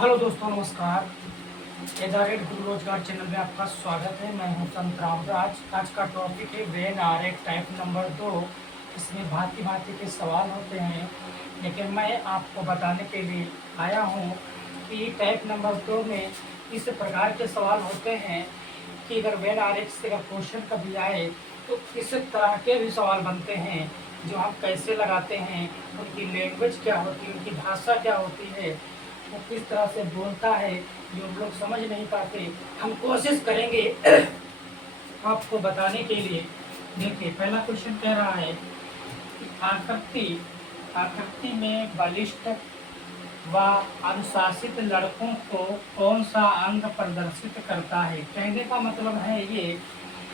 Hello दोस्तों, नमस्कार। एजारेड गुरु रोजगार चैनल में आपका स्वागत है। मैं हूं संत रामराज। आज का टॉपिक है वेन आरेख टाइप नंबर 2। इसमें भांति भांति के सवाल होते हैं, लेकिन मैं आपको बताने के लिए आया हूं कि टाइप नंबर 2 में इस प्रकार के सवाल होते हैं कि अगर वेन आरेख से अगर क्वेश्चन कभी आए तो इस तरह के भी सवाल बनते हैं, जो हम कैसे लगाते हैं, उनकी लैंग्वेज क्या होती है, उनकी भाषा क्या होती है, वो किस तरह से बोलता है, जो हम लोग समझ नहीं पाते। हम कोशिश करेंगे आपको बताने के लिए। देखिए, पहला क्वेश्चन कह रहा है कि आकृति में बलिष्ठ व अनुशासित लड़कों को कौन सा अंग प्रदर्शित करता है। कहने का मतलब है ये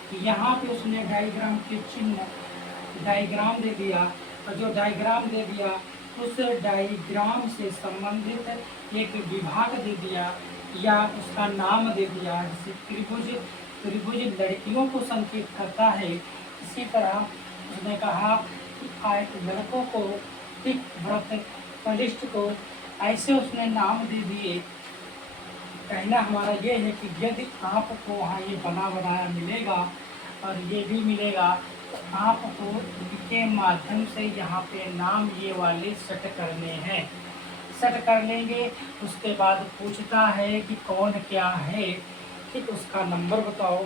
कि यहाँ पे उसने डायग्राम के चिन्ह डायग्राम दे दिया, और जो डायग्राम दे दिया उस डायग्राम से संबंधित एक विभाग दे दिया या उसका नाम दे दिया। जैसे त्रिभुज लड़कियों को संकेत करता है, इसी तरह उसने कहा कि लड़कों को, ठीक, व्रत बलिष्ठ को, ऐसे उसने नाम दे दिए। कहना हमारा ये है कि यदि आपको वहाँ ये बना बनाया मिलेगा और ये भी मिलेगा, तो आपको इनके माध्यम से यहाँ पे नाम ये वाले सेट करने हैं। सेट कर लेंगे, उसके बाद पूछता है कि कौन क्या है, ठीक, उसका नंबर बताओ,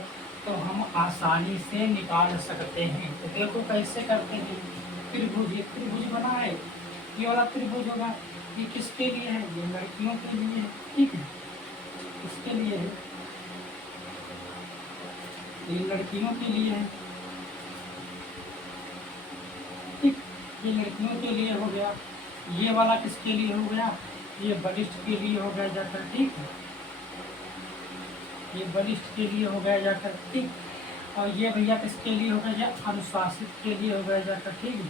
तो हम आसानी से निकाल सकते हैं। तो देखो कैसे करते हैं। त्रिभुज, एक त्रिभुज बना है, ये वाला त्रिभुज होगा। ये किसके लिए है? ये लड़कियों के लिए है, ठीक है, इसके लिए है, ये लड़कियों के लिए है, ठीक, ये लड़कियों के लिए हो गया। ये वाला किसके लिए हो गया? ये बलिष्ठ के लिए हो गया जाकर, ठीक है, ये बलिष्ठ के लिए हो गया जाकर, ठीक। और ये भैया किसके लिए हो गया? या अनुशासित के लिए हो गया जाकर, ठीक है,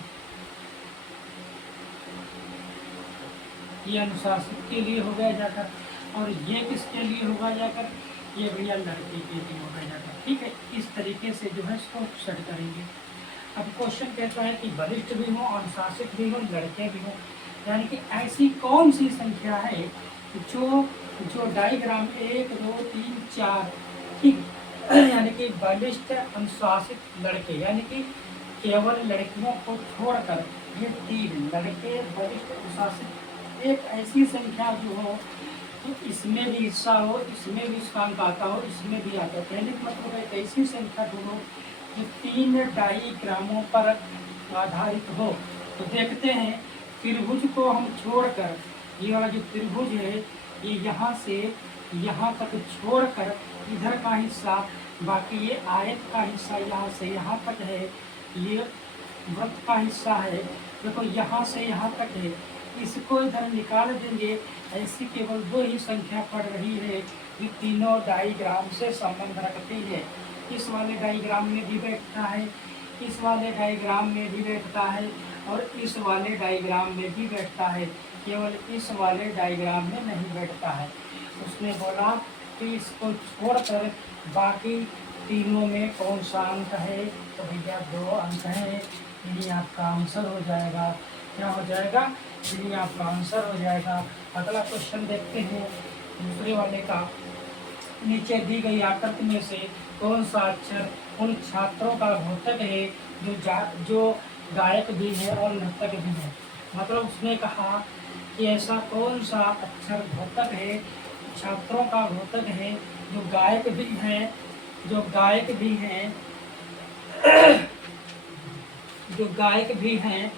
ये अनुशासित के लिए हो गया जाकर। और ये किसके लिए होगा जाकर? ये भैया लड़के के लिए होगा जाकर, ठीक है। इस तरीके से जो है इसको सेट करेंगे। अब क्वेश्चन कहता है कि बलिष्ठ भी हो, अनुशासित भी हो, लड़के भी हो, यानी कि ऐसी कौन सी संख्या है जो जो डायग्राम 1 2 3 4, ठीक, यानी कि बलिष्ठ, अनुशासित, लड़के, यानी कि केवल लड़कियों को छोड़कर ये 3 लड़के, बलिष्ठ, अनुशासित, एक ऐसी संख्या जो हो तो इसमें भी हिस्सा हो, इसमें भी इसका अंक आता हो, इसमें भी आता हो। कहने का मतलब है ऐसी संख्या ढूंढो जो 3 डायग्रामों पर आधारित हो। तो देखते हैं, त्रिभुज को हम छोड़कर, ये वाला जो त्रिभुज है ये यहाँ से यहाँ तक छोड़कर इधर का हिस्सा, बाकी ये आयत का हिस्सा यहाँ से यहाँ तक है, ये वृत्त का हिस्सा है, देखो यहाँ से यहाँ तक है, इसको इधर निकाल देंगे। ऐसी केवल 2 ही संख्या पड़ रही है जो तीनों डायग्राम से संबंध रखती है। इस वाले डायग्राम में भी बैठता है, इस वाले डायग्राम में भी बैठता है, और इस वाले डायग्राम में भी बैठता है, केवल इस वाले डायग्राम में नहीं बैठता है। उसने बोला कि इसको छोड़कर बाकी तीनों में कौन सा अंक है, तो भैया 2 अंक है। यही आपका आंसर हो जाएगा। क्या हो जाएगा? यही आपका आंसर हो जाएगा। अगला क्वेश्चन देखते हैं दूसरे वाले का। नीचे दी गई आकृति में से कौन सा अक्षर उन छात्रों का घोषक है जो गायक भी है और नर्तक भी है। मतलब उसने कहा कि ऐसा कौन सा अक्षर घोषक है, छात्रों का घोषक है, जो गायक भी हैं, जो गायक भी हैं जो गायक भी हैं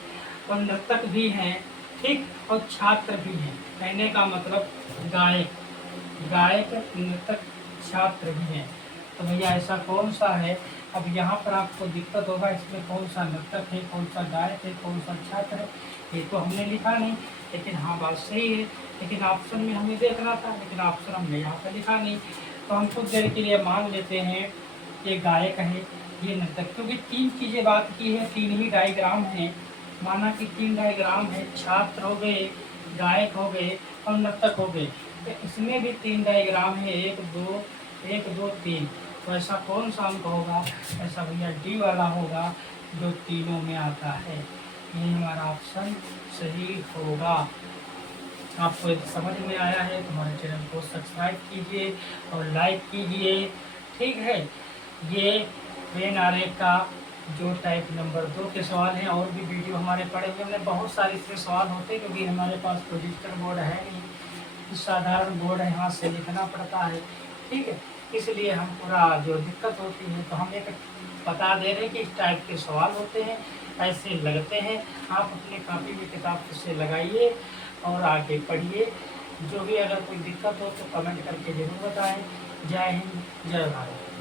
और नर्तक भी हैं, ठीक, और छात्र भी हैं। कहने का मतलब गायक, नर्तक, छात्र भी हैं। तो भैया ऐसा कौन सा है? अब यहाँ पर आपको दिक्कत होगा, इसमें कौन सा नर्तक है, कौन सा गायक है, कौन सा छात्र है, ये तो हमने लिखा नहीं। लेकिन हाँ, बात सही है, लेकिन ऑप्शन में हमें देखना था, लेकिन ऑप्शन हमने यहाँ पर लिखा नहीं। तो हम कुछ देर के लिए मान लेते हैं ये गायक है, ये नर्तक, क्योंकि 3 चीज़ें बात की है, 3 ही डायग्राम हैं। माना कि 3 डायग्राम है, छात्र हो गए, गायक हो गए और नर्तक हो गए। तो इसमें भी 3 डायग्राम है, 1 2 3। तो ऐसा कौन सा अंक होगा? ऐसा भैया डी वाला होगा, जो तीनों में आता है। ये हमारा ऑप्शन सही होगा। आपको यदि समझ में आया है तो हमारे चैनल को सब्सक्राइब कीजिए और लाइक कीजिए। ठीक है, ये पेन आरेख का जो टाइप नंबर 2 के सवाल हैं, और भी वीडियो हमारे पड़े हुए, हमने बहुत सारे इसमें सवाल होते हैं क्योंकि हमारे पास कोई डिजिटल बोर्ड है नहीं, साधारण बोर्ड है, हाथ से लिखना पड़ता है। ठीक है, इसलिए हम पूरा जो दिक्कत होती है, तो हम एक बता दे रहे हैं कि इस टाइप के सवाल होते हैं, ऐसे लगते हैं। आप अपने कॉपी में किताब से लगाइए और आगे पढ़िए। जो भी अगर कोई दिक्कत हो तो कमेंट करके ज़रूर बताएं। जय हिंद, जय भारत।